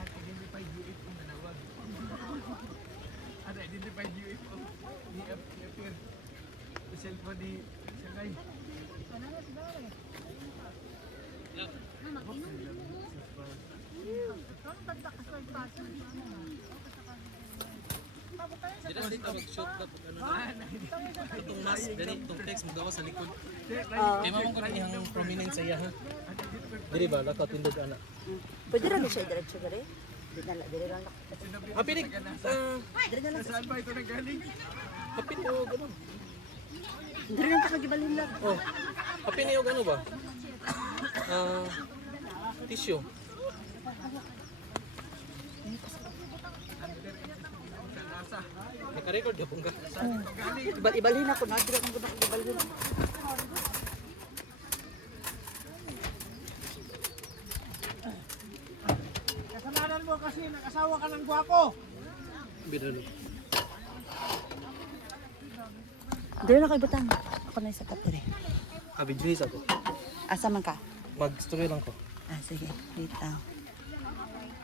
Unidentified UFO na nawag. Unidentified UFO. Ni-appear. Sa cellphone ni Sangay. Dito dito mag-shoot ka pag ano na. Itong mas, gani, itong text mo gawa sa likod. Kaya mamang ko na ihang prominent sa iya ha. Diri ba, nakatindog anak. Pwede rin siya diretso gari. Dili lang na. Hapinig! Dili na lang. Saan ba ito nagaling? Hapinig o gano'n. Dili lang ta kagibalhin lang. Oh, hapinig o gano'n ba? Tissue. Naka-record ka pong ka. Ibalhin ako na dili akong gudang ibalhin. Kasalanan mo kasi nag-asawa ka ng gwapo. Bidalo. Dili na kay butang. Ako na isa kapire. Abidris ako. Asa man ka? Mag-story lang ko. Sige, wait lang.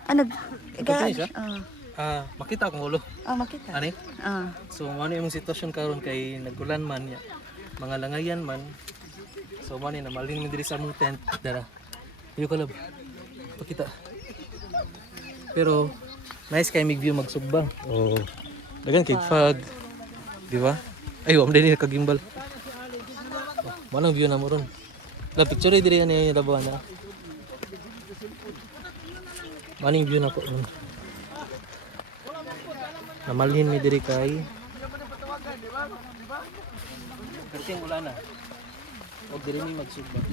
Ano? Nagpapini siya? Makita akong ulo. Makita. Ani? Ah. So, ano yung sitwasyon karon kay nagulan man ya. Mga langayan man. So, ano na maling diri sa among tent. Dara. Iyo kalab. Pakita. Pero, nice kay mig view magsugbang. Oh. Dagan kay fog. Di ba? Ay, wala din kagimbal. Manang view na mo ron. La picture diri ani labaw na. Maning view na ko ron. Namalhin mi diri kay. Kerting ulan na. Og diri mi magsugbang.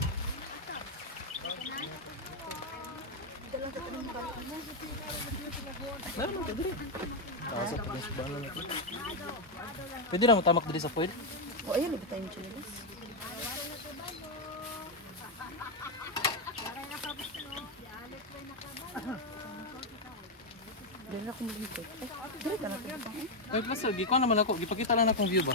Meron ka diri. Sa pagsugbang na natin. Pwede lang tamak diri sa foil. O ayun, ibig tayong chinelas. Dili na akong malimikot. Dili ka na ito. Ay, basta, gikuha naman ako. Gipakita lang akong view ba?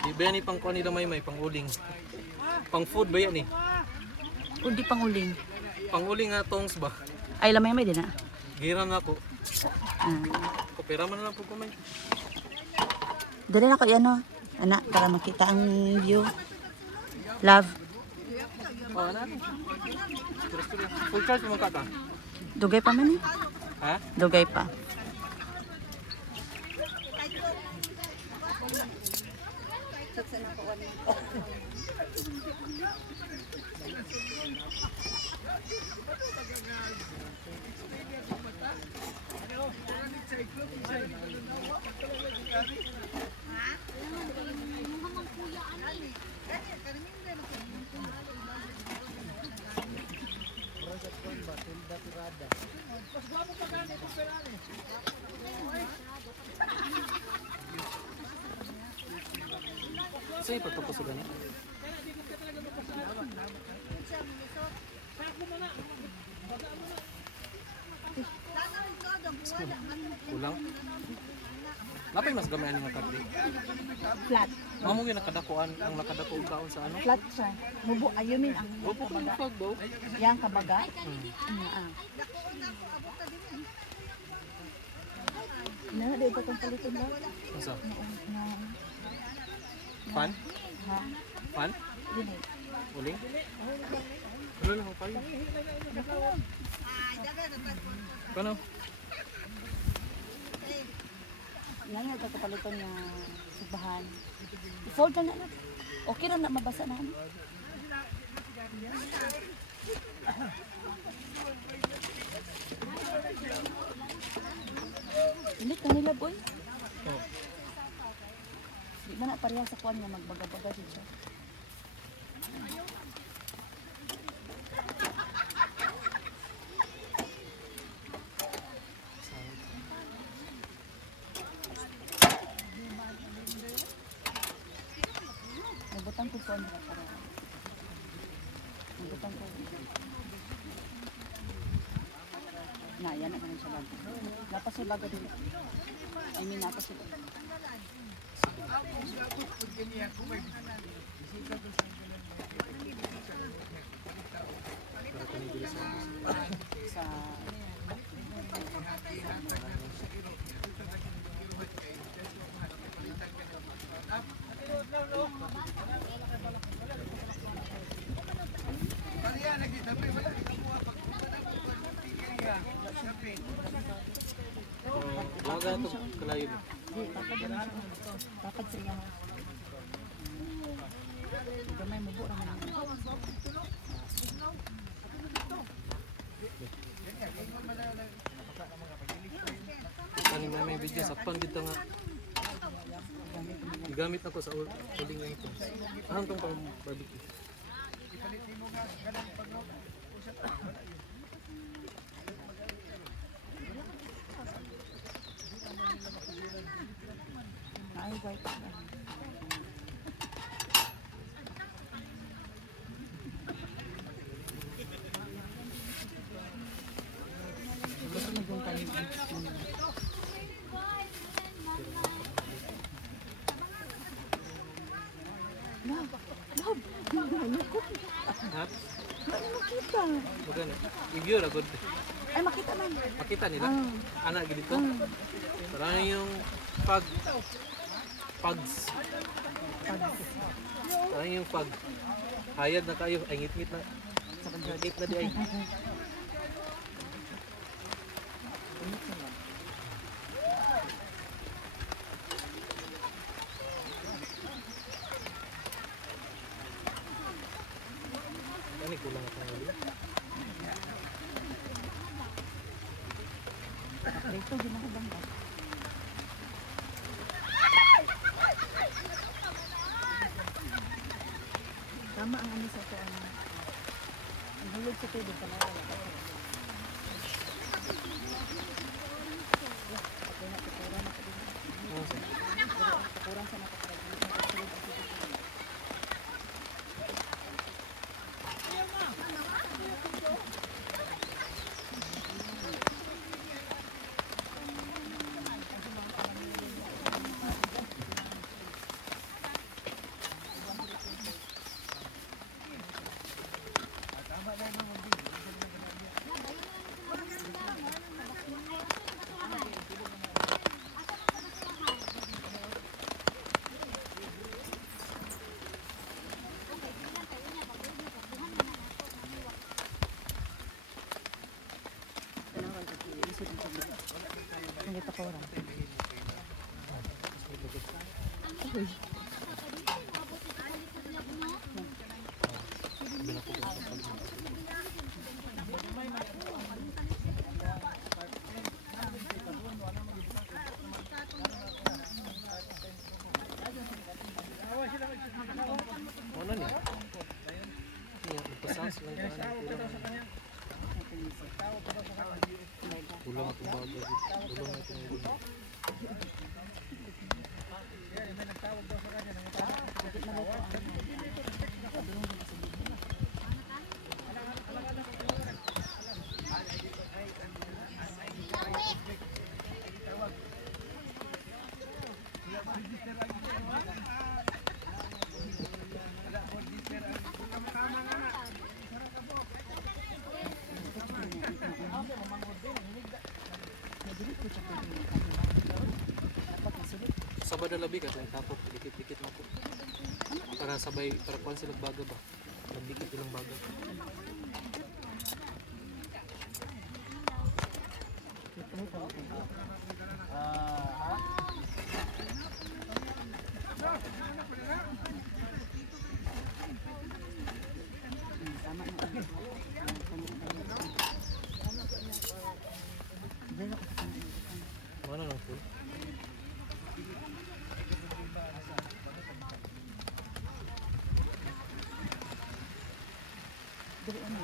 Di ba yan pang kuha nila may pang uling? Pang food ba yan eh? Kundi panguling. Pang uling nga tongs ba? Ay, lamay may din na. Gira na ako. Kopera man na lang po kumay. Dili na ako ano, anak, para makita ang view. Love. Oh, ano? Full charge mo ka ta? Dugay pa man eh. Ha? Dugay pa. Saan yung pagpapasugan niya? Kulang? Napay mas gamayan yung nakadri. Flat. Mamo yung nakadakuan, ang nakadakuan kaon sa ano? Flat siya. Mubo, ayumin ang Opo ko yung pag daw. yang kabaga. Na, di ba itong palitin daw? Asa? Na, Pan? ha? Pan? Dili. Uling? Wala lang ako kayo. Kano? Yan nga ito paliton yung subahan. I-fold na na. Okay na mabasa na. Init kanila boy. Oh. Di ba na pareha sa kuwan nga magbaga-baga dito. Nagbutang ko kuwan para pareha. Nagbutang ko. Na, yan na naman siya bago. Napasul bago din. I mean, napasul. Para kami dili sa Sa... Laga to kalayo. Di, tapad na siya. Tapad siya. Gamay mo buo naman. Ani may video sa pan dito nga. Gigamit ako sa uling ng ito. Ahang tong pang barbecue. Ay, white na. Gusto mo yung kanin. Ha? Ay, makita. Magana. I-view ra gud. Ay, makita man. Makita nila. Ana gid dito. Parang yung pags. Parang yung pag. Hayad na kayo. Ay ngit-ngit na. Ngit na di ay. Ano kulang ako ngayon? Dito, ginakabang ba? Tama ang ano sa ito. Ang hulog sa ito, dito na wala. Kurang sa hindi pa kurang. Ano ni? Iya, pasang lang ka kulang ako bago. Kulang ako ngayon. Sabado labi ka sa tapos dikit-dikit mo ko. Para sabay para kuan sila baga ba. Nagdikit ilang baga. Tama na. Kuha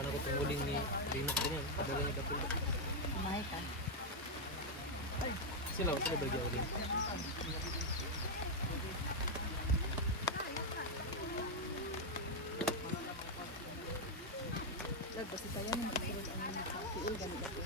na ko itong uling ni Rinok din yan. Padala niya kapila. Kumahay ka. Sila bagyan uling. Lag, basta tayo na magkaroon ang sa tiil ganit ako.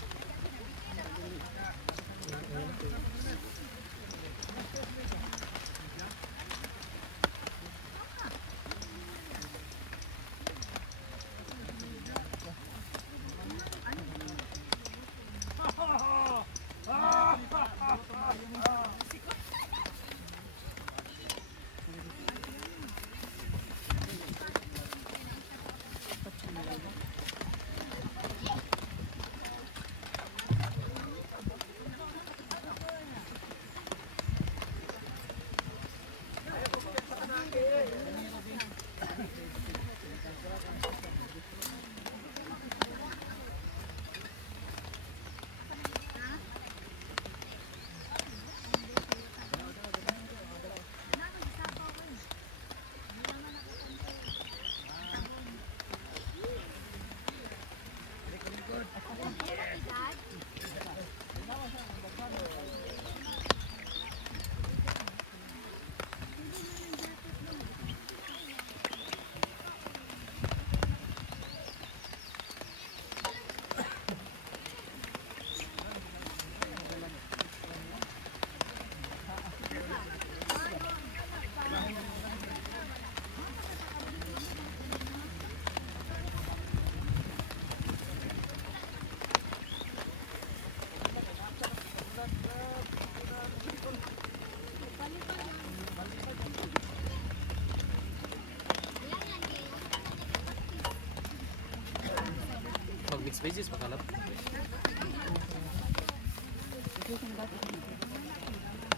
Mag-mix veggies, makalap.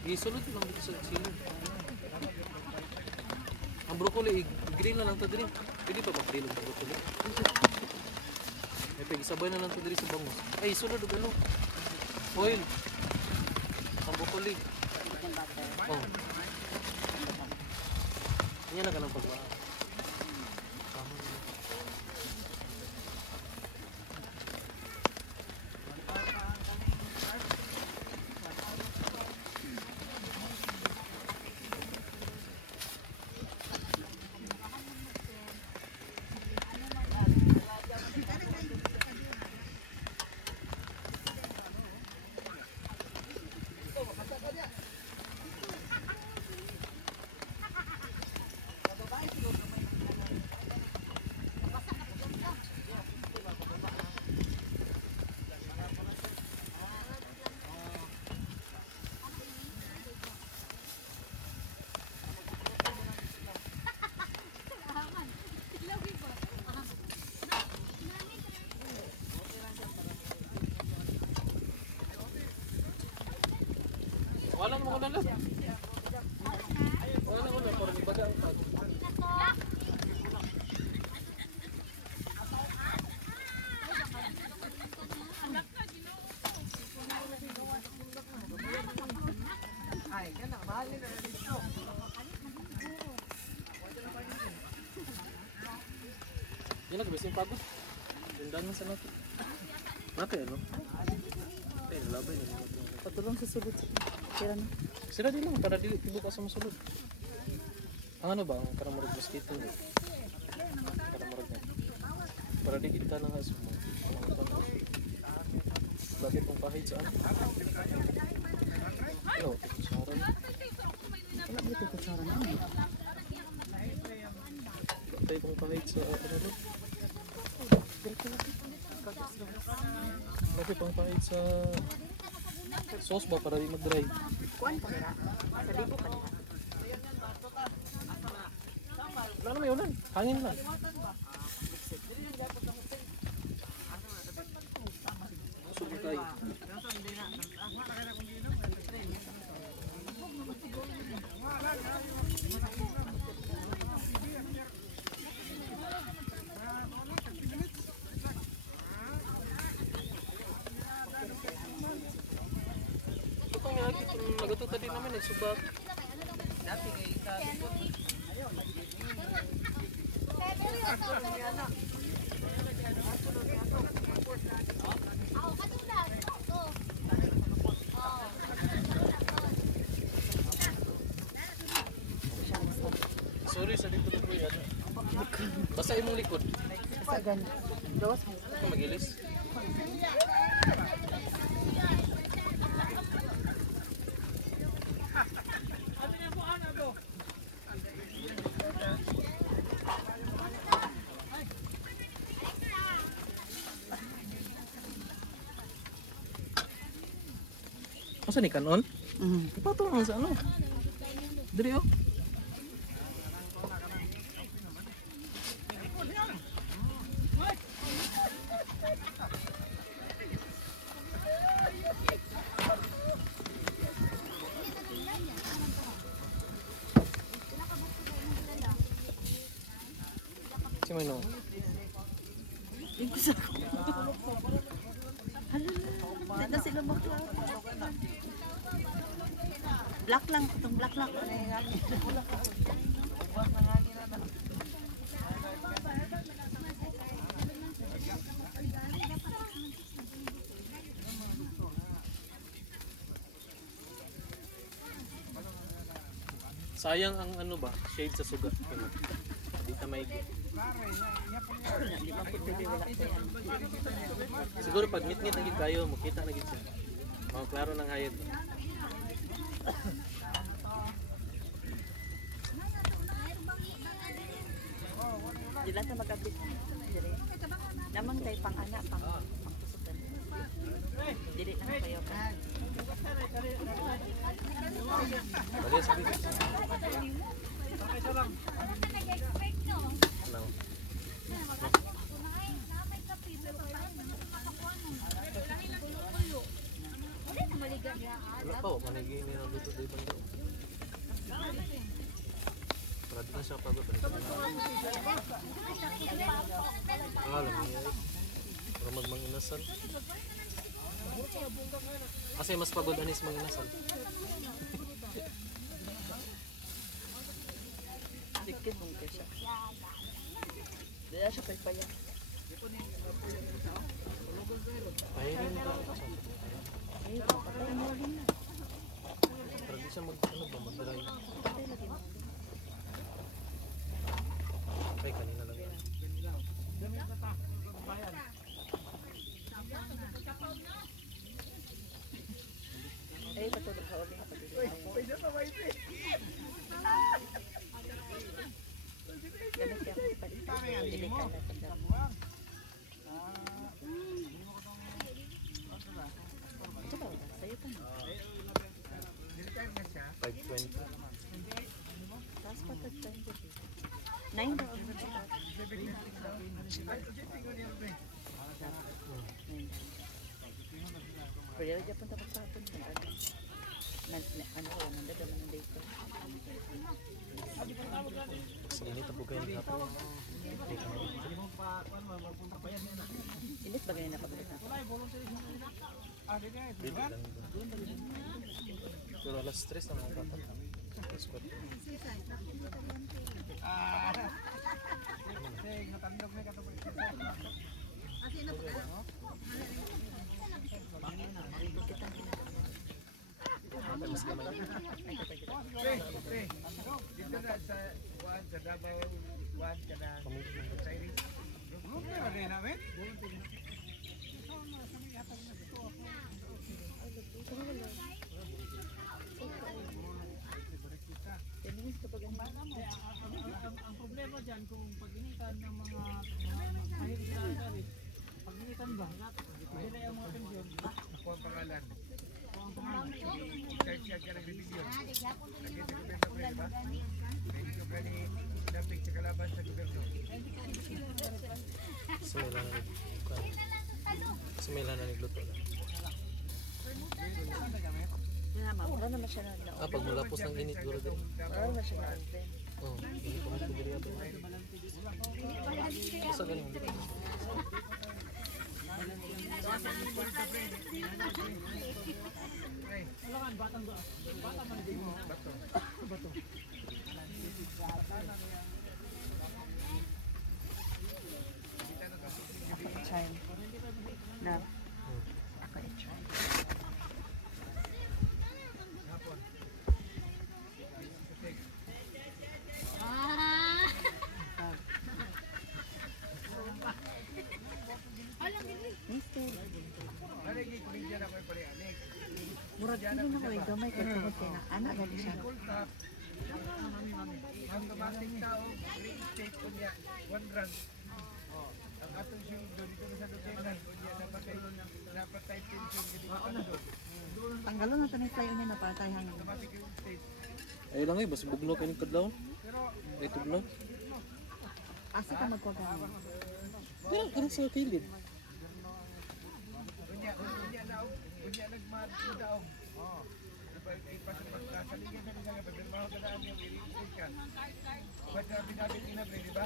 Isulod lang dito sa silo. Ang broccoli, i-grill na lang ito din. Pwede pa mag-grill ang broccoli. May pag-isabay na lang ito din sa bangus. Ay, isulod ang ano? Oil. Ang broccoli. Oh. Yan na ka lang pagbaha. Walang mga ulan lang. Walang ulan, parang ibaga ang pag. Yan na, kabising pagod. Gandaan mo sa natin. Natin, ano? Eh, labay na. Patulong sa sulod. Tira na. Sila din lang, para dili tibuka sa masulod. Ang ano ba, ang karamurag mosquito eh. Karamurag na. Para di kita nang aso mo. Ang ito na. Bakit pong pahid sa ano? Pero, kutsara na. Wala dito kutsara na. Bakit pong pahid sa ano doon? Bakit pong pahid sa sauce ba para di mag-dry? Kuan pa nila. Sa libo pa nila. Wala na may ulan. Hangin lang. Sulit tayo. Ito nga, Bago to tadi namin eh, subak. Sorry sa dito ko yan. Basta imong likod. Sa gan. Gawas mo. Ito magilis. Asa ni kanon? Ipatong ang sa ano? Diri oh. Si Mano. Yung gusto ko. Hala na. Hindi sila maklaw. Black lang. Itong black lang. Sayang ang ano ba, shade sa sugat. Hindi ta maigi. Siguro pag ngit-ngit na gid kayo, makita na gid siya. Mga klaro ng hayad. Di lang ta magabit. Dili. Namang kay pang anak pang pusutan. Dili na kayo ka. Bali sa video. Ano? Wala pa, manigi ni ang dito di banda. Para di na siya pagod. Alam niya. Para magmanginasal. Kasi mas pagod anis manginasal. Dikit mong siya. Dila siya paypaya. Pahirin ka. Ay, papatay mo rin na. Para di siya ano ba, mag-dry. Ay, kanina lang. Ay, patulog ka ulit. Ganun siya. Dili ka na tanda. Ito ba? Sa'yo pa na. 520. Tapos pa tag-time ko. 9 daw. Pero yung Japan tapos tapon. Ano ko, nandagaman ng data. Kasi init po kayo ng hapon. Ilis ba ganyan napagod na? Bili lang. Pero alas 3 na mga dapat. Alas 4. Mas gamay. Dito na sa Juan, sa Davao, Juan, sa Iris. Okay namin? Ang problema dyan kung pag-initan ng mga kahit sa akin, pag-initan ba? Hindi na yung mga pensyon. Ako ang pangalan. Ako ang pangalan. Search ka ng bibigyan. Nagkita ko din ba? Medyo ka ni dapat sa kalaban sa gobyerno. Sumila na nagluto na. Wala naman siya na. Pag mulapos ng init guro din. Wala naman siya na. Oh, hindi ko magpibili ato. Basta ganun dito. Batang doon. Hindi na kaway gamay kay tungod kay na anak gali siya. Automatic tao, real estate ko niya, 1 grand. Ang atong sundo dito na sa Duquesne, kunya dapat tayo pension dito sa doon. Tanggalon na tanay tayo niya na patay hangin. Automatic real estate. Ay lang bas bugno kay kadlaw. Ay tublo. Asa ka magkuha Pero kani sa kilid. Kunya nagmahal ko daw. Ipasipas ka, saligyan ka sa gabi, pero mga kadaan yung real estate ka. Ba't binabit inabre, di ba?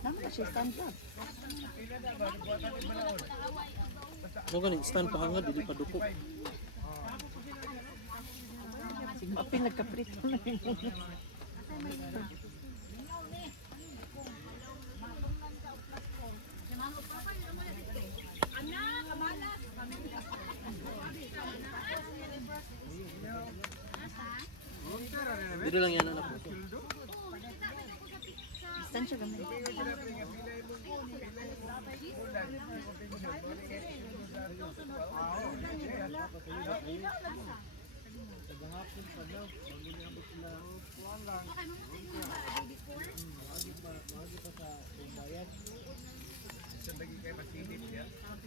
Naman na siya stand up. Kaya na ba, buwatan yung balaon. Mo gani stand pa hangad dili pa duko. Sige, mapin nagkaprito na yung Dito lang yan anak ko. stand siya gamay.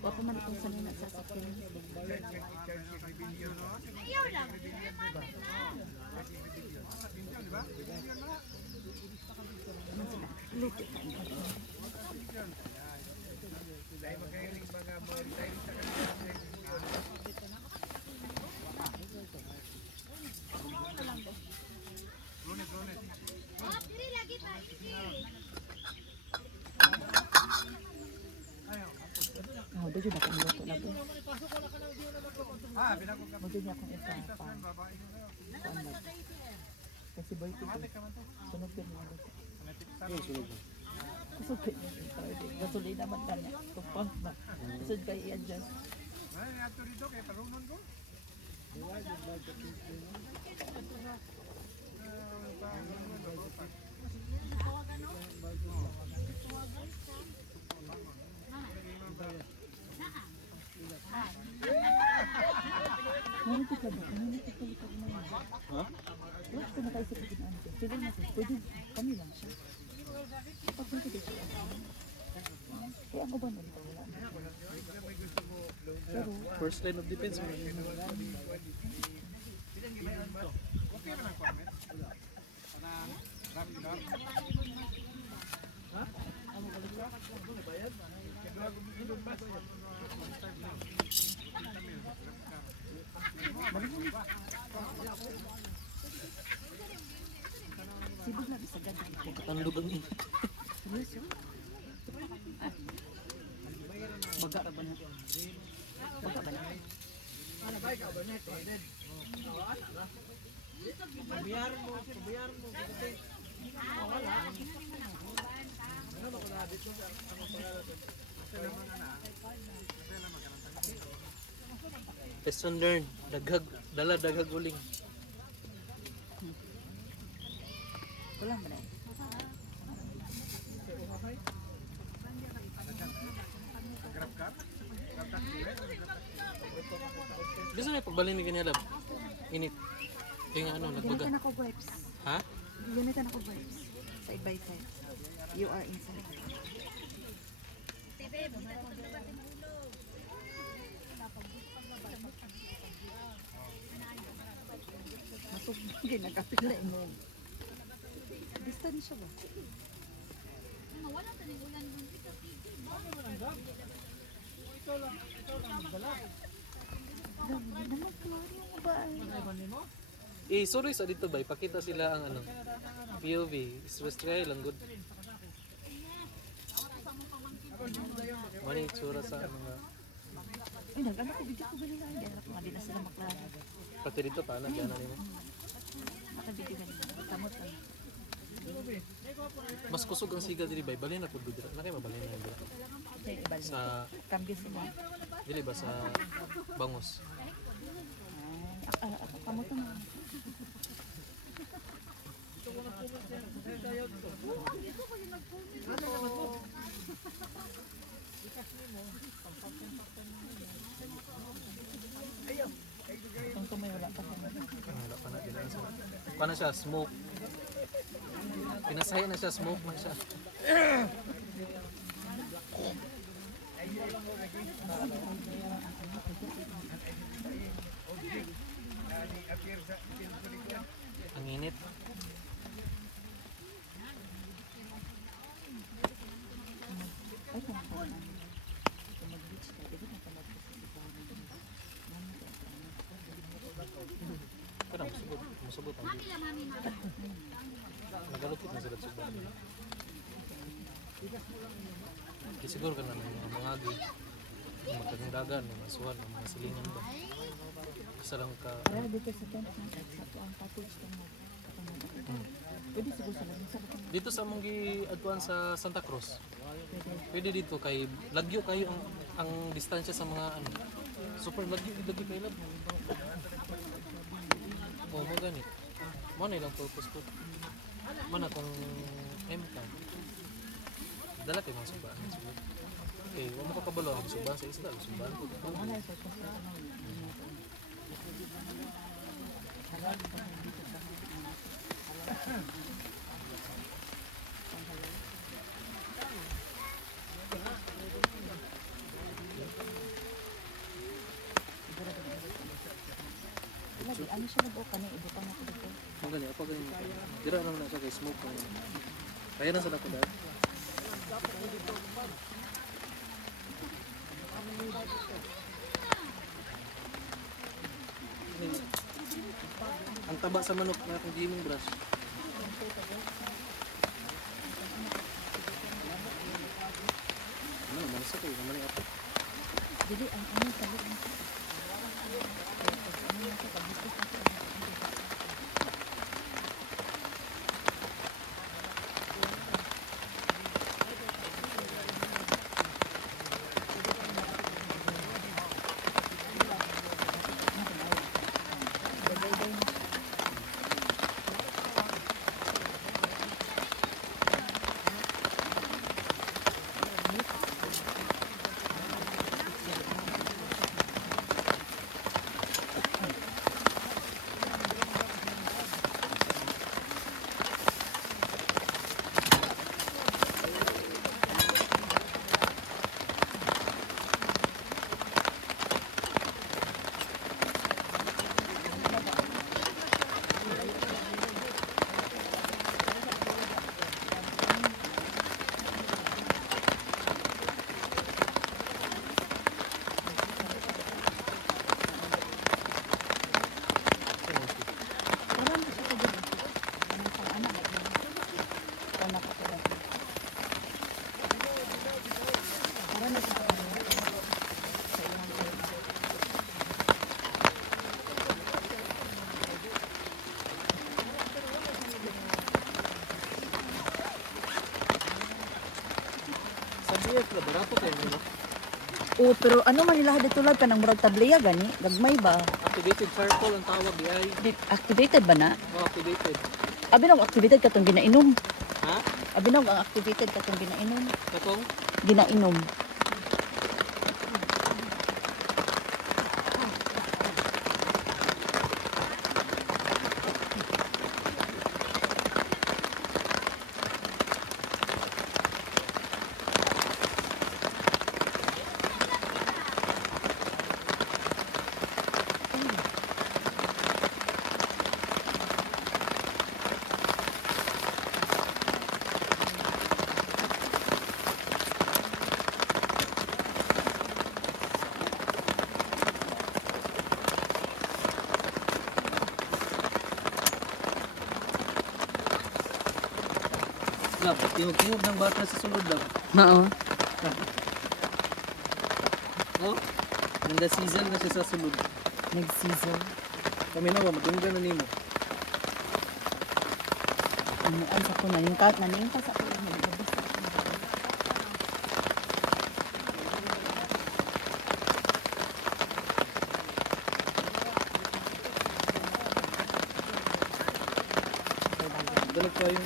Wapo man itong sanina sa sakyan. Luto ka niya. Dahil magaling mga monetary sa kanila. Oh, doon yun akong luto lagi. Binakog Mo doon akong isa pa. Kasi boy ko. Sunog din mo luto. Ay sunod. Kusog kayo yung Friday. Gasolina man ka niya. Tupang na. Kusog kayo i-adjust. Ay, ato rito kay parunon ko. Ngunit ka ba? Ngunit ka ba? Ha? Wala ka nakaisip ko kung ano siya. Pwede natin. Pwede. Kami lang siya. Kapag nito dito. Kaya ako ba nito? Wala. Pero, First line of defense mo. Okay man ang comment. sibog na bisa ganda. Tandog ang init. Seryoso? Baga ka ba na? Baga ba na? Lesson learned. Daghag, daghag uling. Wala ba na? Gusto may pagbalin ni kanila. Init. Kaya nga ano, nagbaga. Gamitan ako vibes. Ha? Gamitan ako vibes. Side by side. You are inside. Masugin, nagkapila mo. Distansya ba? Dami naman klaro mo ba? Eh, sorry sa dito ba? Ipakita sila ang ano. POV. Stress try lang good. Mani itsura sa mga. Ay, nag-ano ko, video ko ba nila? Hindi alam ko nga, di na sila maklaro. Pati dito pala. Diyan na nimo. Nakabidyo ganito. Kamot lang. Mas kusog ang siga diri bay. Balin na pud bidra. Na kay mabalin na bidra. Kaya ibalik. Sa Kambyo sila. dili ba sa Bangus. Kamot lang. paano siya, smoke. Pinasahin na siya, smoke na siya. Ang init. Pero musubot ang nagalupit na sila sa bahay. Kaya siguro ka na ng mga agi, magkagandagan, mga suwan, mga silingan ba. Isa lang ka... Pero dito sa tent na sa ang package mo. Pwede siguro sa labing sa Dito sa Munggi Adtuan sa Santa Cruz. Pwede dito kay lagyo kayo ang distansya sa mga ano. Super lagyo kayo lab. Oh, mo ganit. Mo na ilang purpose ko. Mana kung M ka. Dala kayo mga subaan. Okay, huwag mo kapabalo ang subaan sa isla. Subaan ko. lagi ano siya nag kani ibutang ako dito. Ang gani, apa ganyan? Dira lang na siya kay smoke. Kaya na sa dako dahil. Ang taba sa manok na akong gaming brush. Ano, manasa ko, naman yung apo. Jadi ang ano sabi ang Sabiya sila, barato kayo no? Oh, pero ano man nila dito lang kanang murag tableya gani? Gagmay ba? Activated charcoal ang tawag di ay. Activated ba na? Oh, activated. Abi nang activated katong ginainom. Ha? Abi nang ang activated katong ginainom. Katong? Ginainom. Lap, tingog-tingog ng bata sa sulod lang. Oo. Oh, nanda season na siya sa sulod. Nag-season. Kami naman, madunggan na nimo. Ano ang sa ko na yung kat na ning pa sa ko na nagabas. Dalag pa yung...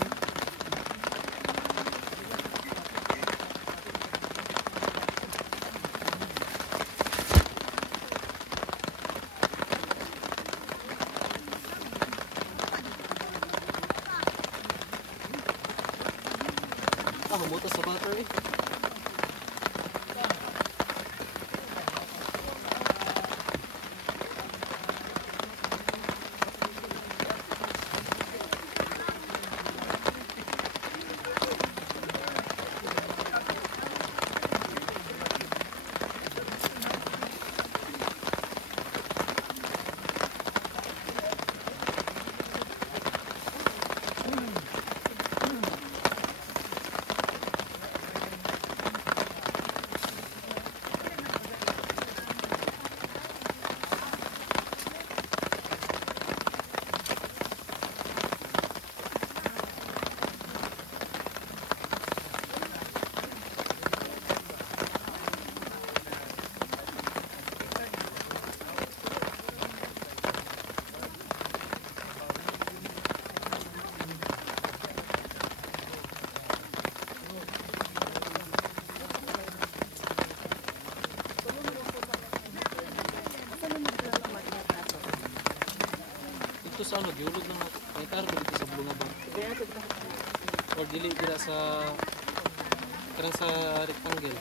Ah, mamutas sa butter eh. Ito sa ano, giulog na natin. May taro dito sa bulunga ba? Or dili dira sa karang sa rectangle.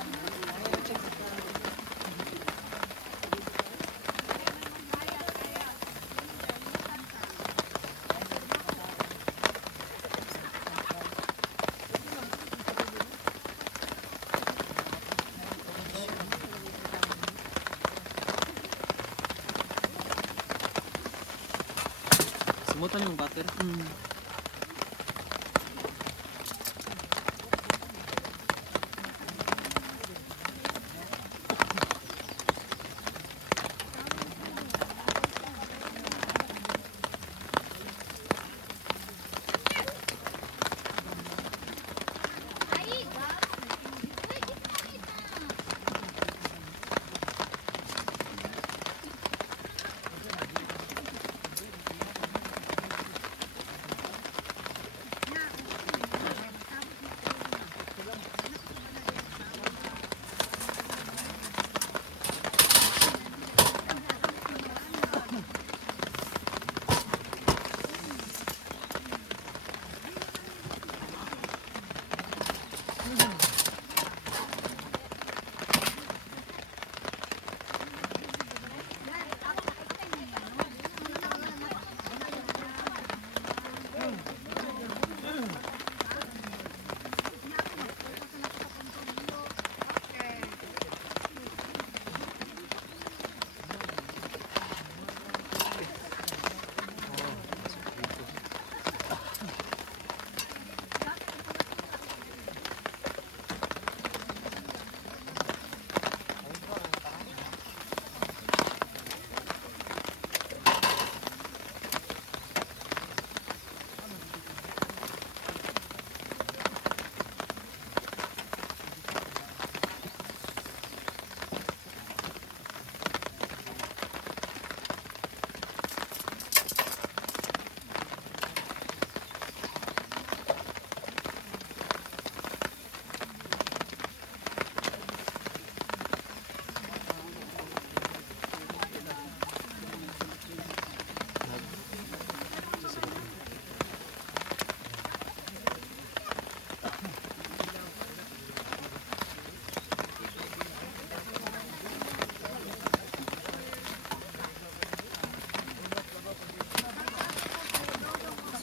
Sumutan yung butter.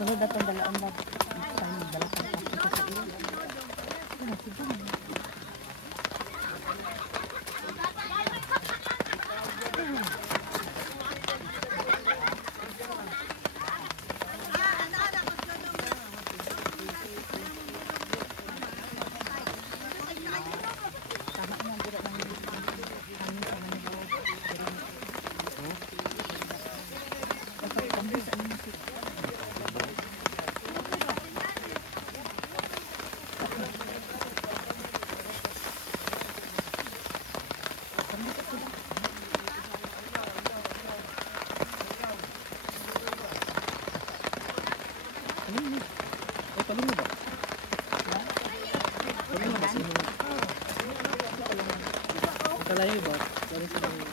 Sunod na itong dalaan na balakang kapito sa iyo. Ay, palingo ba? Palingo ba? Ang kalayo ba? Sorry sa mga...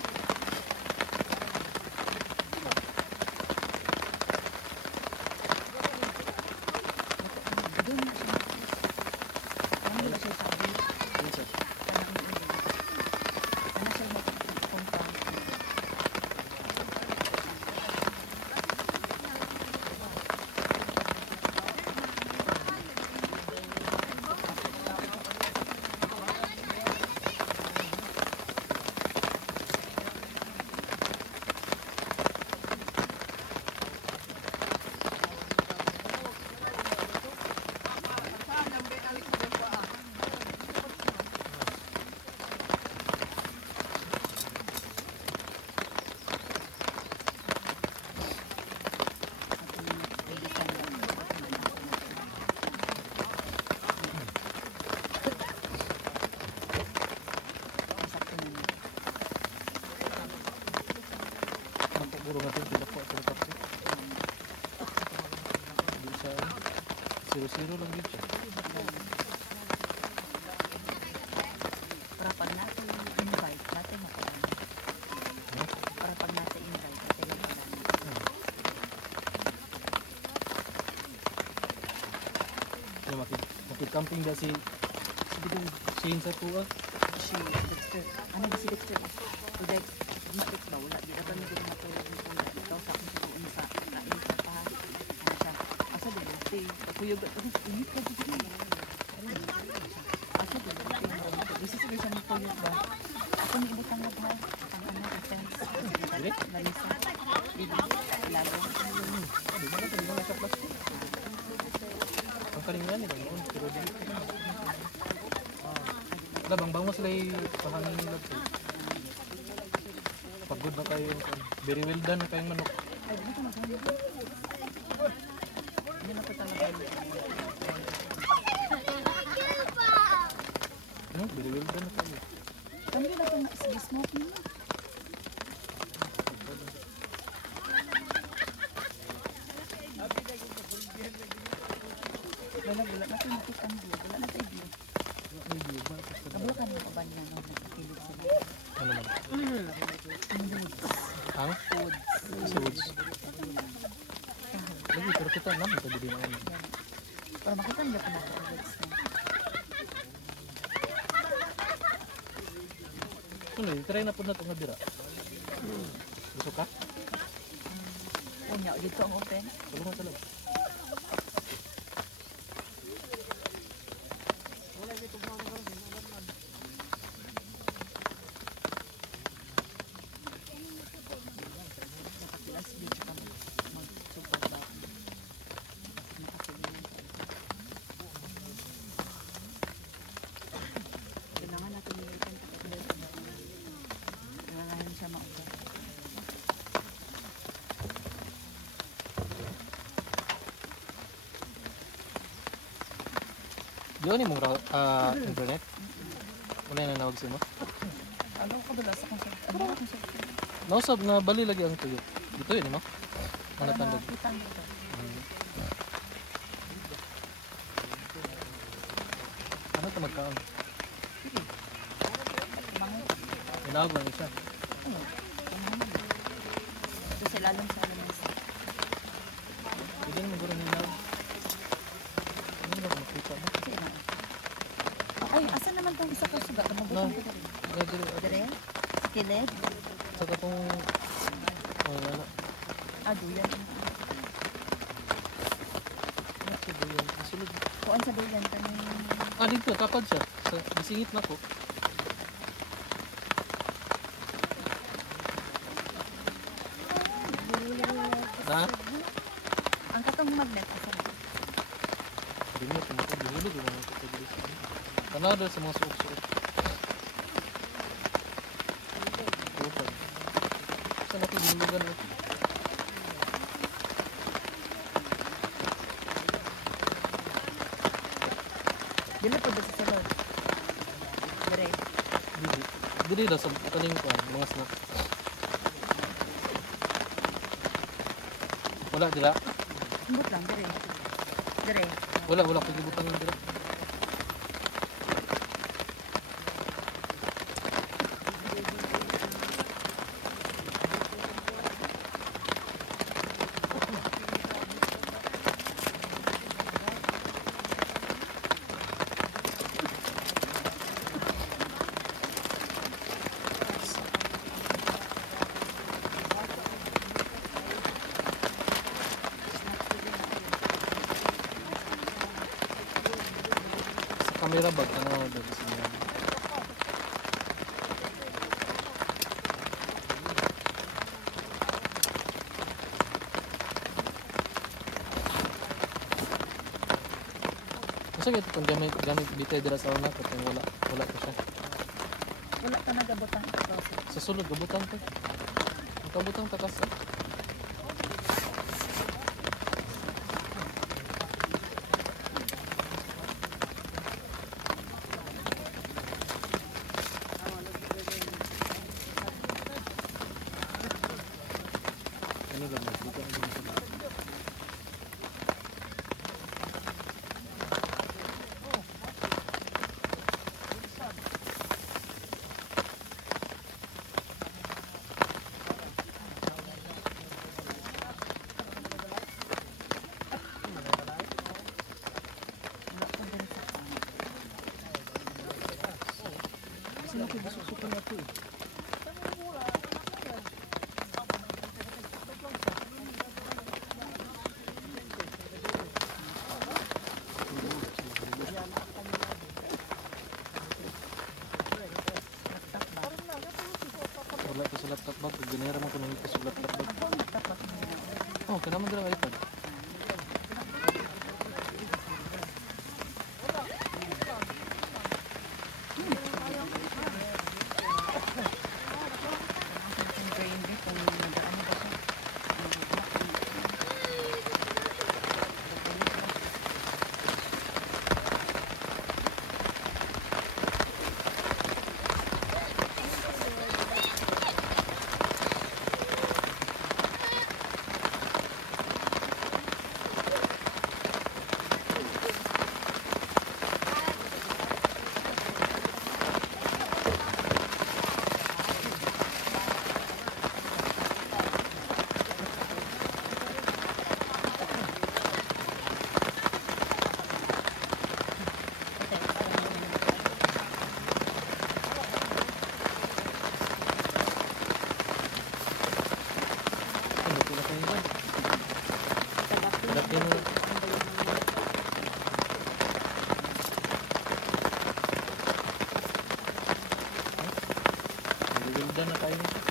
0-0 lang dito. Para pag natin invite, natin makarami. Para pag natin invite, natin makarami. Kaya makikamping na si Shane sa tuwa. Si Dexter. Ano ba si Dexter? Si Dex. Dex ba? Wala. Di ka pa naging matulog ng kuya. Ikaw sa akong sukuin sa kain sa pa. Ano siya? Asa din? Si Kuyog. Init ka dito. Asa din? Gusto siya siya magkuyog ba? Ako ni ibutang na ba? Ang ano, defense. Lamisa. Bibi. Lago. Di ba na sa plastic? Ang kalingan nila noon. Pero di. Labang mo sila yung pahangin nila. Pagod na kayo. Very well done na kayong manok. Ay, dito maganda. Hindi na po talaga. Very well done na kayo. Kami na ito na smoke niyo. Wala na ito nakita ang view. Wala na ito view. Kabula ka ng kaban niya nung nagkakilid sila. Ano man? Ang? Foods. Sa woods. Lagi, pero kita naman ito din naman. Para makita nila kung naka-foods na. Tuloy, try na po na ito nga bira. Gusto ka? Unya, dito ang open. Tulungan sa loob. Last beach kami. Mag-super ba? Nakasilingan kami. Kailangan natin nilitan kapag nalalayan siya mauga. Di ni mong internet? Wala na nawag sino? Ano ko dala sa konsert? Ano ang konsert? Nausap na bali lagi ang tuyo. Dito yun, no? Ano tanda? Kita nito. Ano ito magkaon? Mga Inawag lang siya. ano? Ito sa lalong sa lamesa. Hindi mo gano'n inawag. Ano ba kung makita mo? Kasi na. Ay, asa naman tong isa ka sugat? Mabutan ko dali. Gagawin. Dire? Sa kilid? Saka itong... Oh, wala. Ah, duyan. Ano ito ba yun? Sulod. Kuan sa duyan kami. Ah, dito. Tapad siya. Isingit na ko. Ha? Ang katong magnet asa na? Hindi mo ito mga bilulog. Yung mga kapabilis. Tanado sa mga suok-suok. Kupag. Saan natin bilulugan ito? Dili po ba sa salon? Dire. Dili. Dili daw sa kaning ko. Mga snack. Wala, dila. Imbot lang, dire. Dire. Wala pagibutan yung dila. Sa camera bag, ano daw sa mga. Masa kaya itong gamit bitay dira sa una katong wala ko siya. Wala ka nagabotang ito. Sa sulod gabutan to. Ang kabutang takas. Ano lang, buka ang ganito. dito eh. Wala ito sa laptop bag. Ginera mo ko nang ito sa laptop bag. Oh, kailangan mo iPad. Ano pala kayo ba? Laki mo. Nagaganda na tayo nito.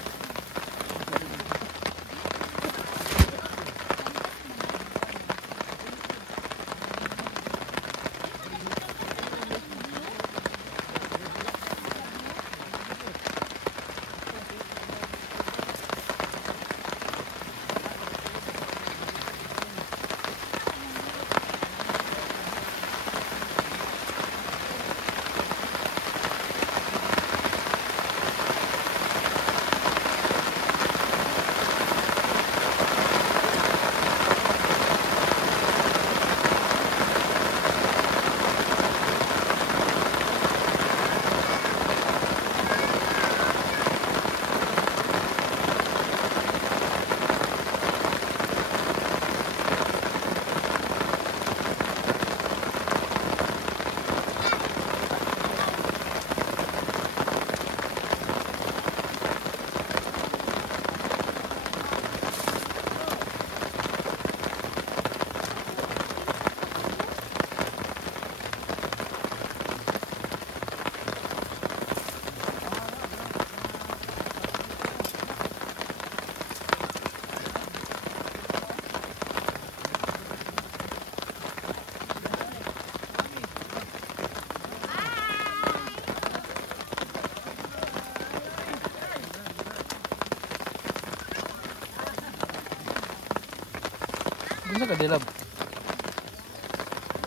Bisa ka dilab?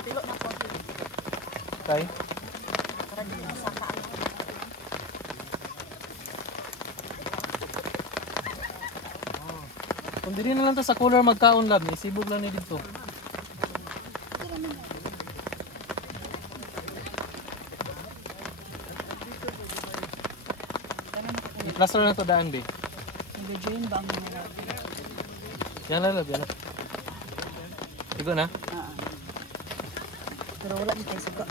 Tilo na po. Kay? Para di mo saka. Kung diri na lang to sa cooler magkaon lab, isibog lang ni dito. I-plaster na to daan be. Medyo yun ba ang mga Yan lang lab, yan lang. Sigo na? pero wala ni tayo suga.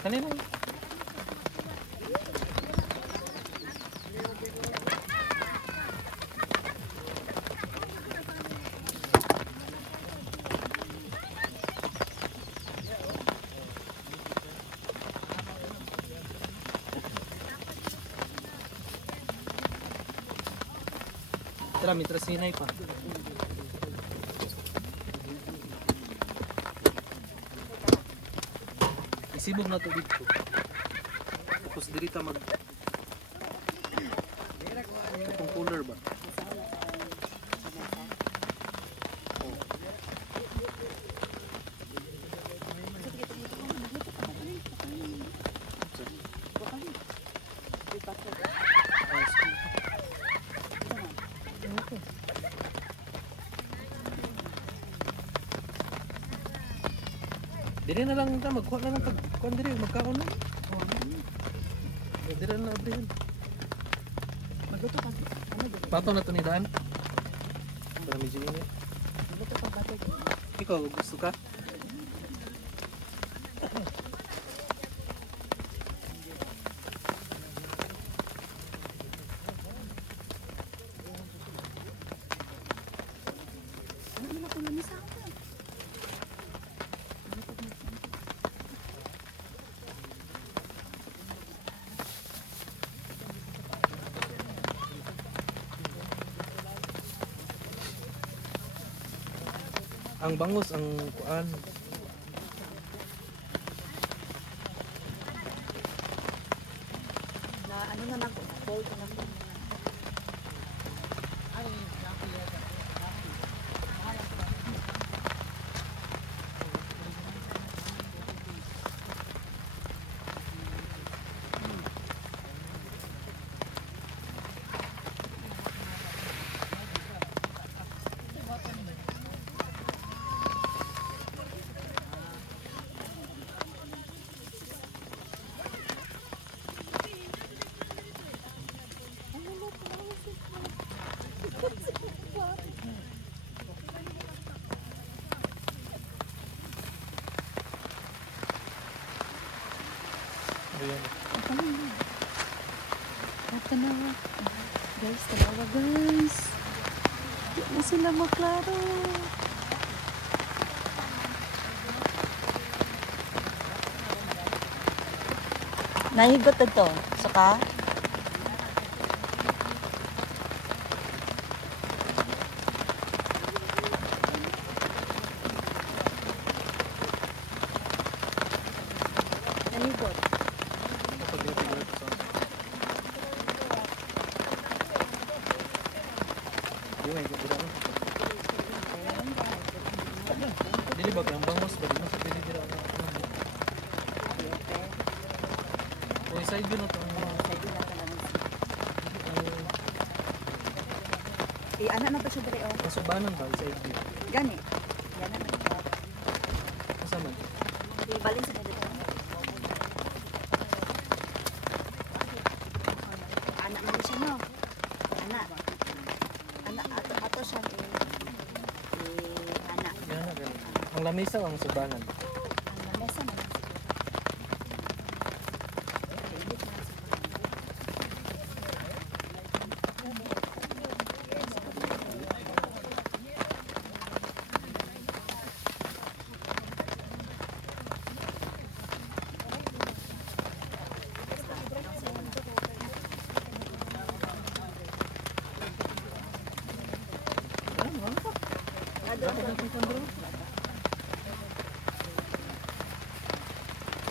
Kanina. Tara, mitra sinay pa. Isibog na to dito. Tapos diri ta mag itong cooler ba? Oh. Diri na lang ta magkuha na lang pag kuan diri magkaon na. Diri na abrin. Magluto ka. Ano ba? Pato na to ni daan. Para medyo init. Magluto ka ba? Ikaw gusto ka? sila ni Santa. Ang bangus ang kuan. Na ano na nako, na fold na nako. Ayan. Tanawa. Guys, tanawa guys. Di na sila maklaro. Nahigot ito. Saka? Nahigot. Kapag natigil ito sa di may gabira no. Dili ba ang bangus ba di sa pili dira na. O side view na to. Anak na pa siya dali, oh. Kasubanan ba side view? Gani. Yan na. Kasama. Ibalin sa dali. Anak mo siya, no? Anak. Ato siya. Anak. Yan na gani. Ang lamesa ang subanan. Ang lamesa na.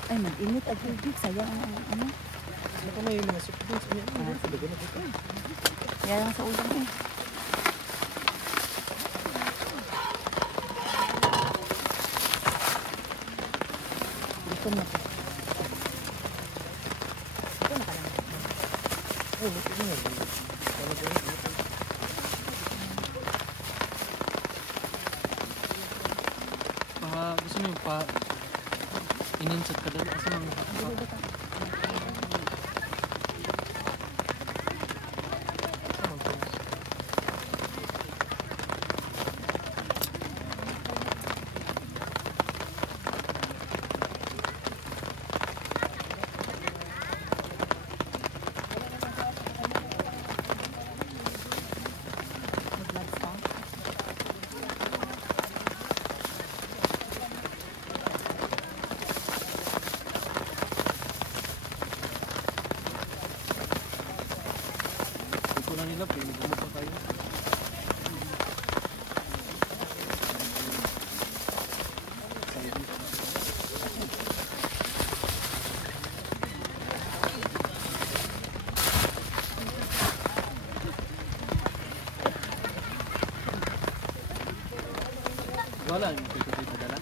Ay, mag-init ang tubig. Sayang ang ano. Ano pa may mga supplies niya? Ano sa dagan na dito? Kaya lang sa ulam eh. Dito na po. Dito na ka lang. Oh, luto na yan. Ano ba yun? Gusto niyo pa ininsert ka dali kasi mga ito na nila, pwede mo pa kayo. Wala, yung pwede padala.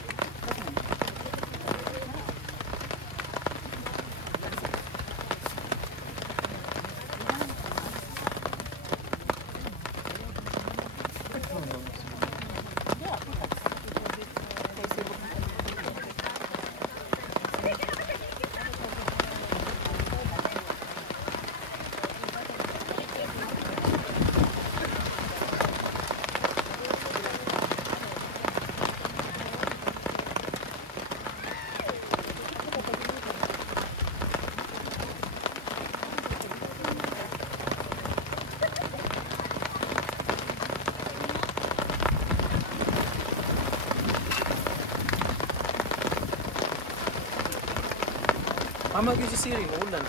Tama yun si Siri, maulan.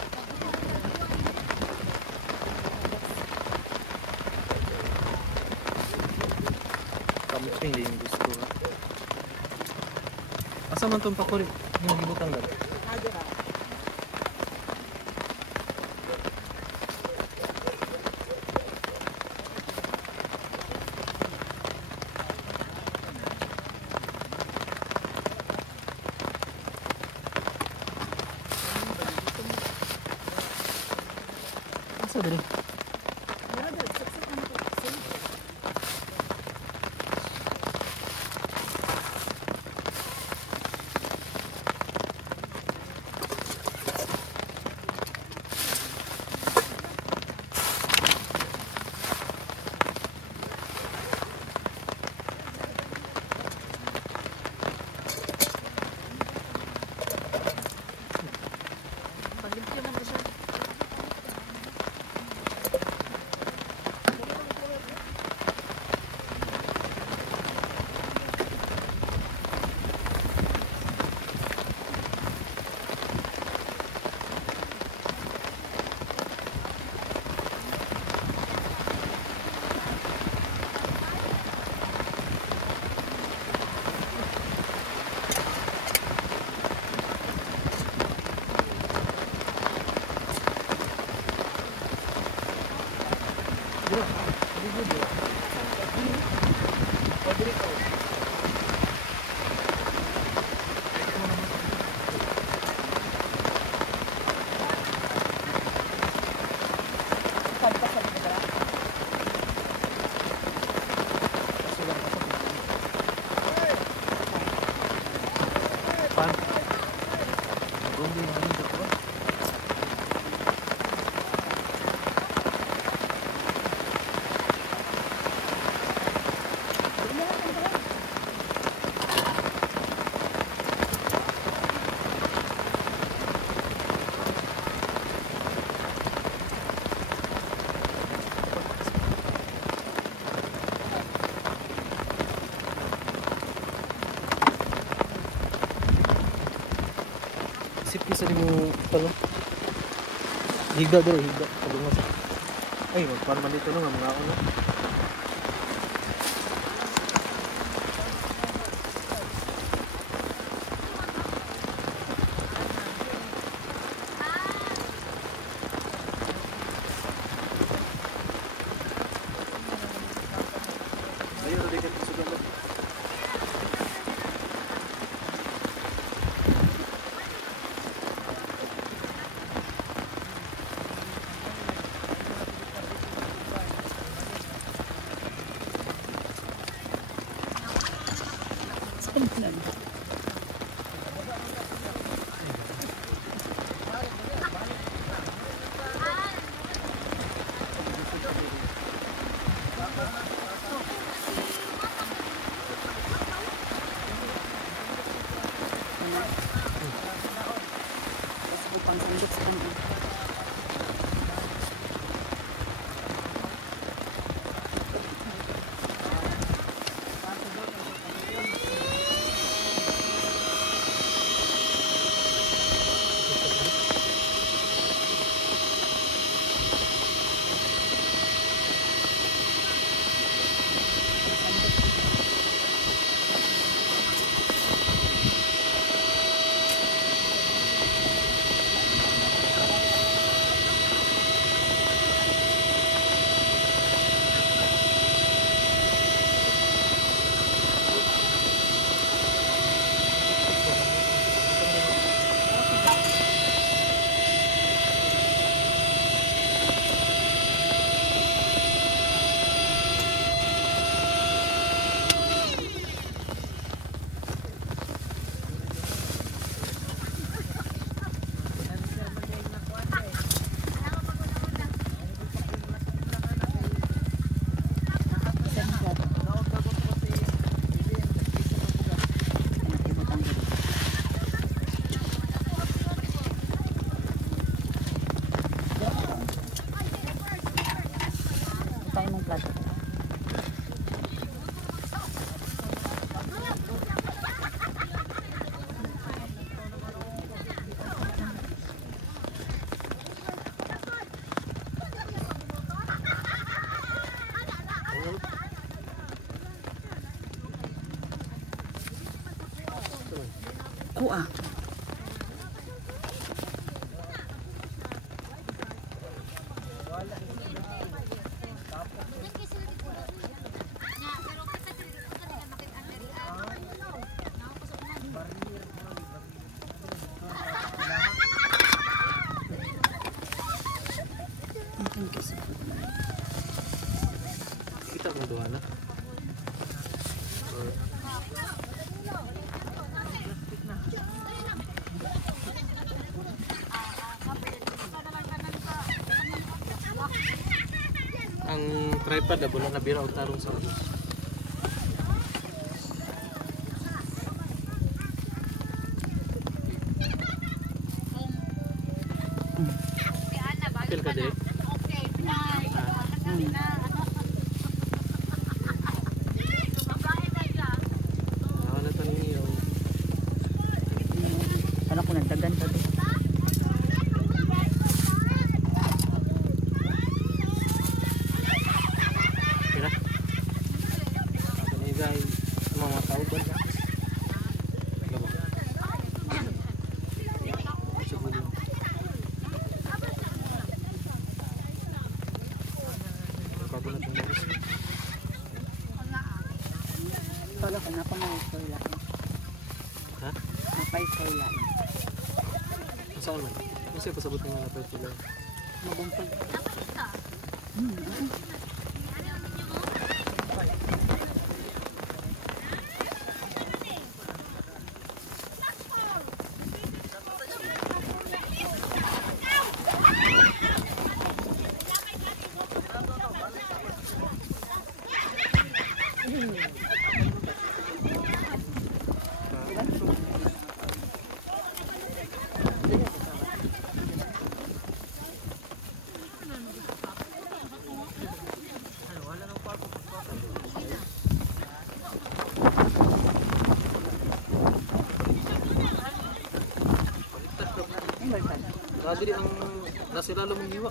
Kamuting din yung gusto. Asa man itong pakuri? Yung nagibutang lang. Asa dali? Paglimpyo lang ko siya. Pan. Gumbi na rin dito. Isip ko sa mo talo. Higda dito, higda. Pagungas. Ay, magpano man dito no, nga mga ano. Ayun, di ka sugat. Tapos pangsundok sa kanya. man. Kuha. Kita mo doon na. Or, ang tripod na bulan na bira o tarong sa abos. Feel ka din? Ako na tanong niyo. Ano ko nagdagan to din. Kira? Kanigay mga tao ba? Gabo. Siguro. Bago na itong labas. Tolo ka na pa mga eskwela. Ha? Napay-eskwela. Saan man? Kasi pasabot nga na pwede lang. Mabumpag. Kadiri ang nasiralo mong hiwa.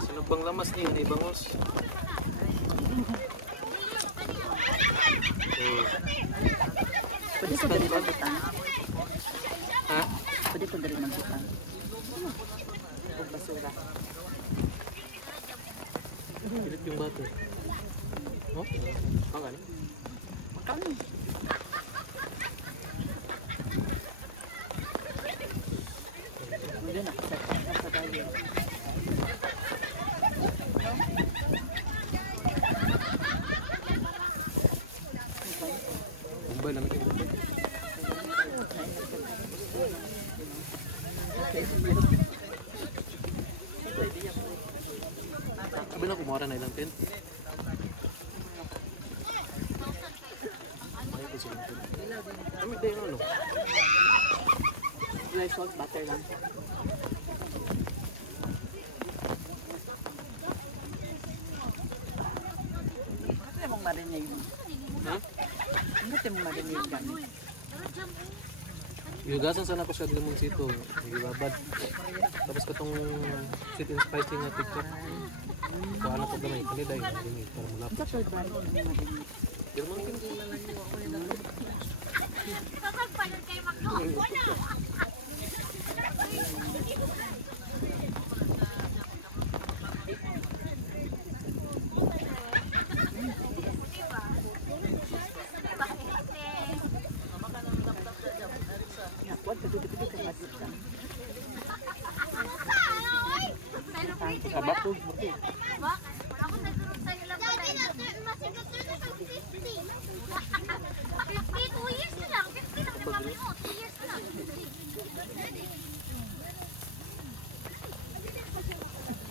Sinubang lamas niya, hindi bangos. Pwede ko dali magbutang. Ha? Pwede ko dali magbutang. O basura. Pilit yung bato. Oh? Ang ano? Makano. Wala na sa tayo. Kumbay lang yung kumbay. Sabi na kumara na ilang tent. Ay, ko silang tent. Kami tayo ano? Rice salt butter lang. Ano mong marinig? Ha? Ano mong marinig gani? Yugasan sana ko siya limon sito. Nagibabad. Tapos katong sweet and spicy nga tiktok. Kung ano pa gamay, kanila yung marinig para malapit. Sa third one, ano marinig? Pero man kin Kapagpalan kayo mag-doon. Wala! Huwag ka dito ka masit ka. kabapog mo ko. Ako nagturog sa'yo lang pala. Masigot na sa 50. 52 years na lang. 50 lang yung mami mo. 2 years na lang.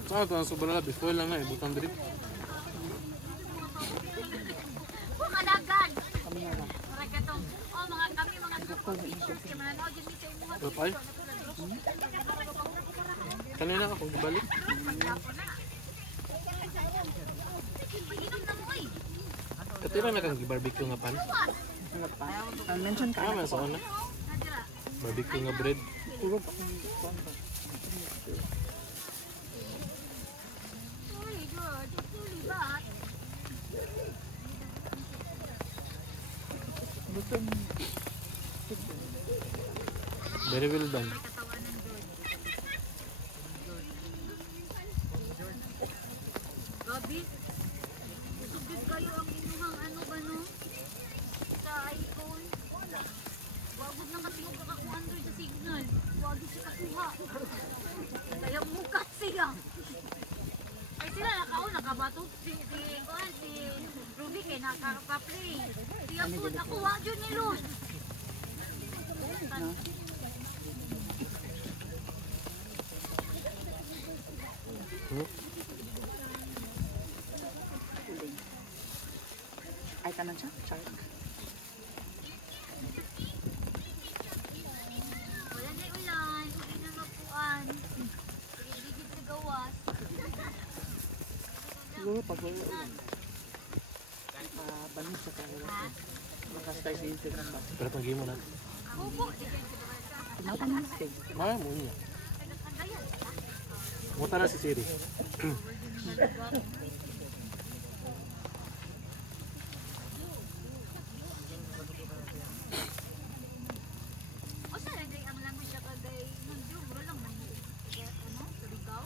Saan ito ang sobrang labis? Foil lang nga eh, butang diri. Kadagan. Kami nga lang. Marag katong, oh mga kami, mga Ako na isip. kaya mananood yun sa imuha. Rapay? Kanina ako balik. Katira na kang barbecue nga pan. Ano pa? Mention ka. Kaya man sa una. Barbecue nga bread. Puro pa kung kuwan ba. Butong Very well done. Gabi, usog kayo ang inyong ano ba no? Sa iPhone. Wagod nang katingog ka kung Android sa signal. Wagod siya kakuha. Kaya mukat siya. Ay sila nakabato si Ruby kay nakaka-play. Siya po nakuha dyan ni Luz. ay kanan siya. Shark. Wala na ulan, hindi na mapuan. Ligid sa gawas. Siguro pag wala ulan. Banis sa kaya. Makastay sa Instagram ba? Pero itong game mo na. Opo, Tumatang na stay. Maya mo niya. Muta na si Siri. o sana day ang langoy siya kagay nung mura lang man ano, Surigao.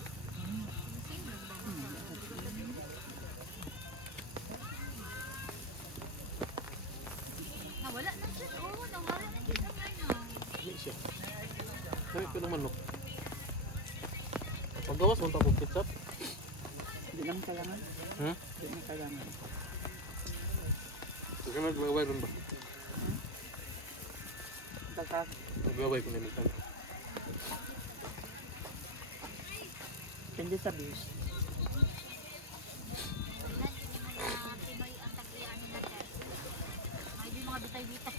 Nawala na siya. Oo, nawala na siya ngayon. Hindi siya. Kaya ko naman manok. Paggawas mo tapos ketchup. Hindi naman kailangan. Hmm? Hindi naman kailangan. Kasi magbabay rin ba? Baka Magbabay ko na yung mitan. hindi sa views. Pinoy ang tag-iyan nila test. May di mga bitay-bitay.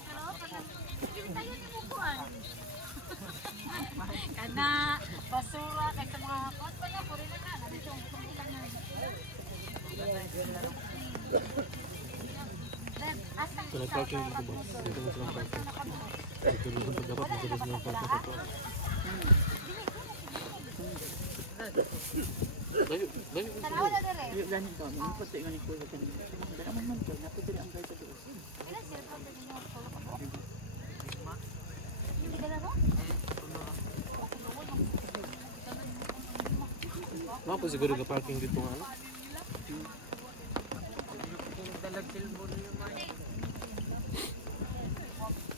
Pero yung tayo ni Bukuan. Kana basura kay sa mga kot pala puri na na dito ang ilang na. So nag-parking dito ba? Dito mo silang parking. Dito mo silang dapat dito mo silang parking. Layo, layo. Tanawa na dire. Yung ganun ko, may puti nga ni Kuya kanina. Hindi naman man ko, napagdali ang guys sa doon. Ilan sila pa din niyo solo ka po? Hindi ka na no? Mga po siguro ka-parking dito nga. Ano?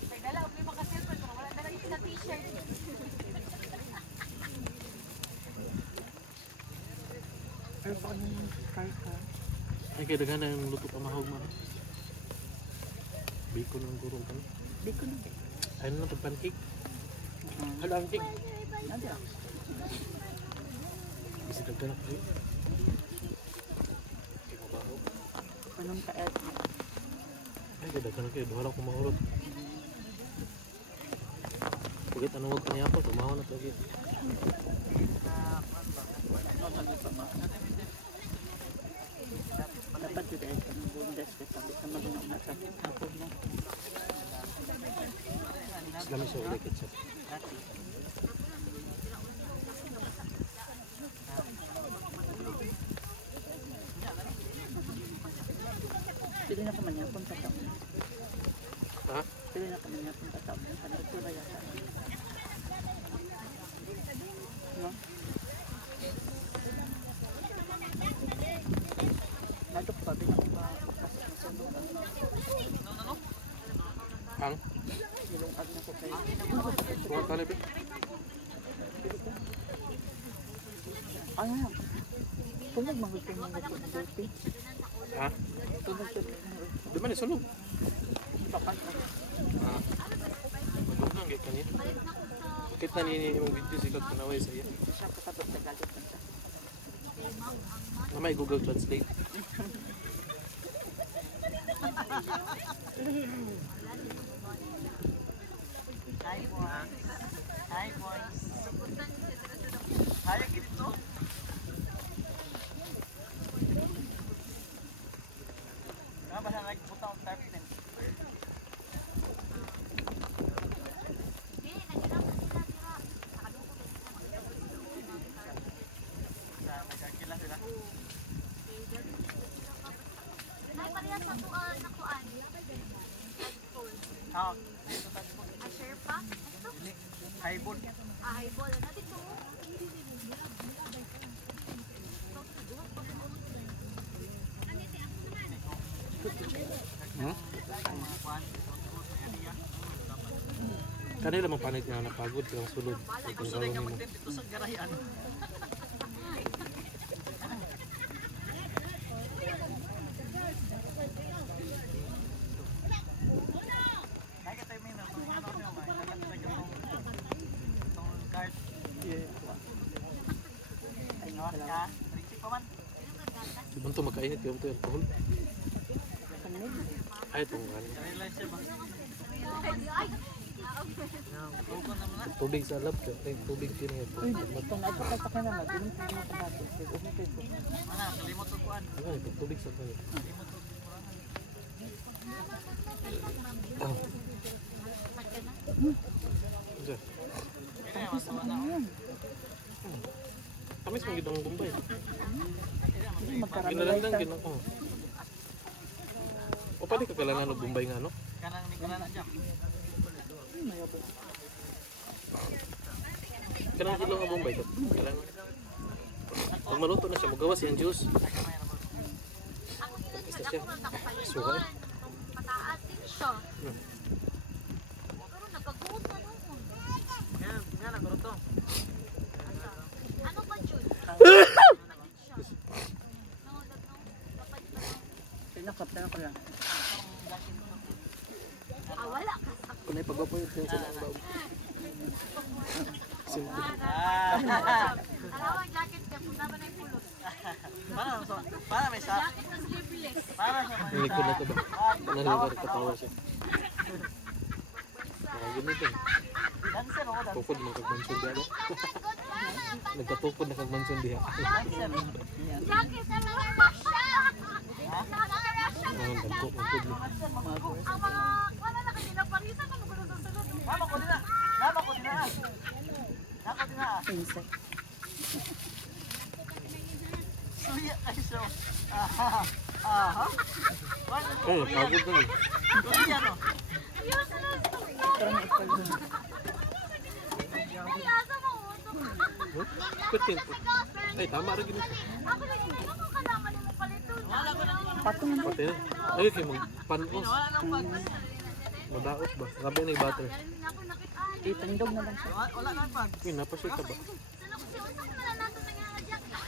May dala og lima ka cellphone pero wala dala isa t-shirt. Pero pa kanong car ka, Ay kaya daghan na yung luto ka mahog man. Bacon ng gurong ka. di ko na. Ayun na ito pancake. Ano ang cake? Nada. Kasi daghan na kayo. Anong ka-add mo? Ay kaya daghan na kayo. Duhala ko mahurot. Pagkat anong huwag ka niya ako. Tumawa na ito. Dapat yun dahil sa mga bundes kasi sabi sa mga mga nasa hapon mo. Lami siya ulit ketchup. Pili na ko man yapon sa taon. Ha? Pili na ko man yapon sa taon. Ano ito ba yata? No? Nadok pa, binakong ba kasi masunod ka. Ang? Nilungag na ko kayo. Huwag ka libit. Ano yan? Tunog mahigpin mo na ito ng dirty. Ha? Tunog ito. Di man isunog. Bakal ka. Ha? Magod lang kaya kanya. Kita ni yung video sikat kanaway sa iya. Siya katabot na galit na siya. Na may Google Translate. Hi boys. Hi boys. Highball. Highball. Natin to. Hmm? Kanila mapanit nga napagod kang sulod. Gusto rin ka mag-tent ito sa garayan. Ibang to makainit yung to alcohol. Ay, itong ano. Tubig sa lab ka. Ay, tubig pinahit. Uy, ito na ito sa kanila na. Dinong tayo na kabato. Umipid ko. Ay, ito tubig sa kanila. Ah. Diyan. Tamis mo gitang Bombay. Magkarami Ginalandang ginang ko. O pwede ka kailangan ng Bombay nga, no? Kanang ni kanana dyan. Kailangan kilo ng Bombay. Kailangan. Pag maluto na siya, magawa siyang juice. Basta siya. Suka eh. Pataas din siya. Pero nagkaguot na noon. Yan, nagkaroon to. Ano ba yun? Pinakap na ko lang. Wala ka sa Kung na ipagawa po yung sila ang baog. Simple. alam mo, jacket ka, kung naman ay pulot. Para may sa... Jacket na sleeveless. Para sa... Ang likod na ito ba? Nalibar katawa siya. Ganito. Dancer ako, dancer. Tukod mga kagmansyon diha ba? Nagkatukod na kagmansyon diha. Jacket na mga Russia. Naka-Russia na Ang dagko, ang tudlo. ang mga, wala na kanila parisan na mga susunod. Nama ko din na. Nama ko din na. Nama ko din na. Insect. Suya ay so. Aha. Aha. Ay, napagod na eh. Suya no. Useless. Pero may ipal dun. Ay, asa mo uso. Kutin. Ay, tama rin gini. Ako na yun, ano ka naman mo palito? Patong na. Pati na. Ay, kayo magpanos. Wala nang pag... Madaot ba? Grabe na yung battery. Ako nakita. Itandog na lang siya. Wala nang pag... Uy, napasya ka ba? Sana ko siya, unsa ko malalato na nga jacket.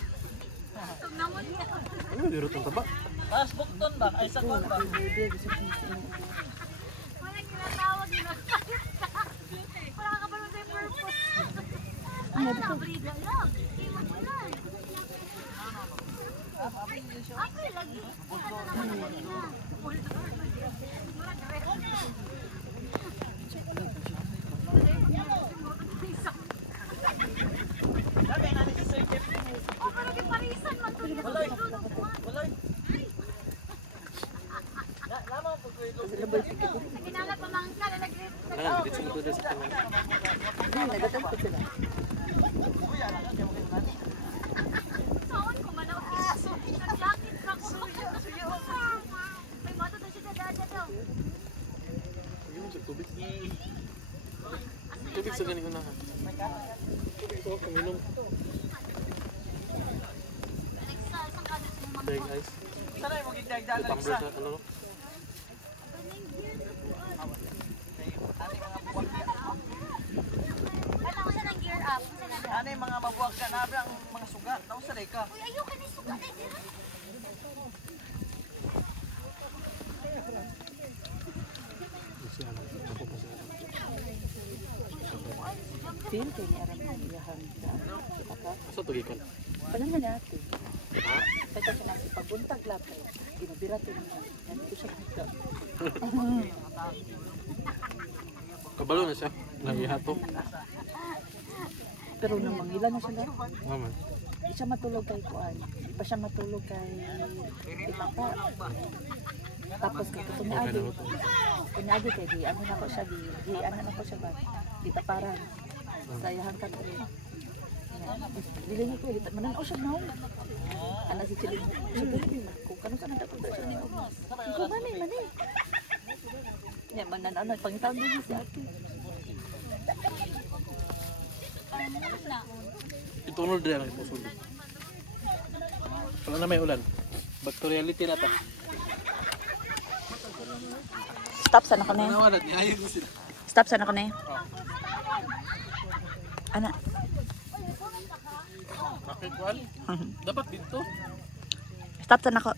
Tumnamon niya. Ano yung dirot ng taba? Tapos bukton ba? Ay sa kwan ba? Baby, gusto ko yung Walang ginatawag, ginatawag. Wala ka ba naman sa purpose? Ano na, brida lang. Iwan mo lang. Ako lagi. Sabi na ni Sir Jeff. Ako lagi parisan man to. Wala. Lama po ko ito. Naginala pa mga ka na nag-rip. Ah, dito sa likod sa kanila. nagatam ko sila. Saan ko man ako. Nag-jacket ka ko. May mato na siya dada daw. Ayun, sa tubig. Tubig sa ganito na. Tubig ko, kuminom. Next isang kadas mo mga. Dahil ice. Sana yung magigdagdagan Tumbler isa. sa ano. Kala ko sa nang gear up. Sa nang Ano yung mga mabuwag ka nabi ang mga sugat. Tapos sa ka. Uy, ayaw ka na suka na dira. Kasi ano, ako pa sa Feel kayo ni Aram na iyahan na. Asa to gikan? Palang na natin. Ha? Kaya siya nasi pagbuntag lapay. Ginabirato niya. Yan ko siya kita. Kabalo na siya. Nagihato. Pero nang mangila na siya lang. Naman. Di siya matulog kay Kuan. Di pa siya matulog kay Ipapa. Tapos kay Okay kunyagi. na ito. Kunyagi kay di ano na ko siya di ano na ko siya ba. Di taparan. Sayahan ka rin. Dili ni ko di mananaw siya no. Ana si Chili. Sige ko kanu sa nanda ko siya ni Oma. Ko mani. Ya mananaw na pangitaw niya si ate. muna. Itunod din ang ipusul. Wala na may ulan. Back to reality na ta. Stop sana ko na. Nawalan, ihayin mo sila. Stop sana ko na. Ana. Bakit wal? Dapat dito. Stop sana ko.